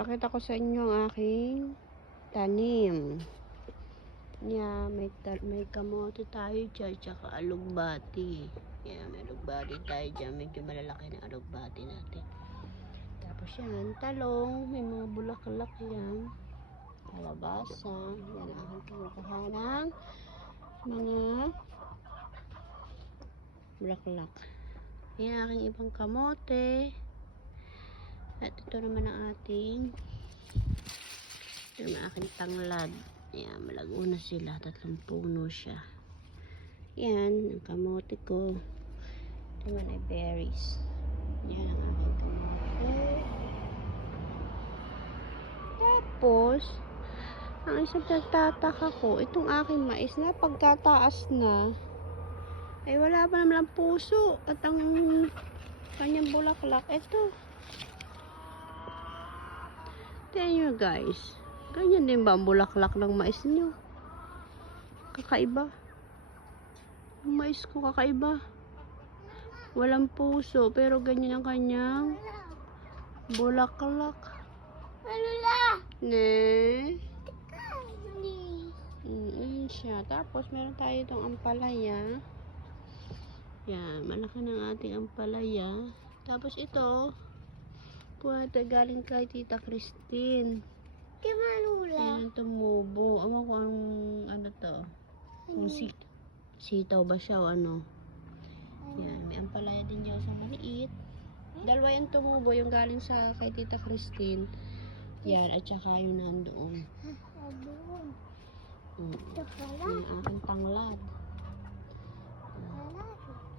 Pakita ko sa inyo ang aking tanim. Yan, may kamote tayo dyan, tsaka alugbati. Yan, may alugbati tayo dyan. Medyo malalaki na alugbati natin. Tapos yan, talong. May mga bulaklak yan. Kalabasa. Yan ang aking kinukuha ng mga bulaklak. Yan ang aking ibang kamote. At ito naman ang ating tanglad. Ayan, malago na sila. 3 puno siya. Yan, ang kamote ko. Ito naman ay berries. Yan ang aking kamote. Tapos, ang isang nagtataka ko, itong aking mais na pagkataas na, ay wala pa naman ang puso. At ang kanyang bulaklak, ito. Tingnan nyo guys. Ganyan din ba ang bulaklak ng mais nyo? Kakaiba. Ang mais ko kakaiba. Walang puso. Pero ganyan ang kanyang bulaklak. Ne? Siya. Tapos meron tayo itong ampalaya. Yan. Malaki ng ating ampalaya. Tapos ito. Ito galing kay Tita Christine. Yan, tumubo. Awan ko ang ano to. Kung sitaw ba siya o ano. Yan, may ampalaya din dyan sa maliit. Dalawa yung tumubo, yung galing sa kay Tita Christine. Yan, at saka yung nandoon. Yan, aking tanglad.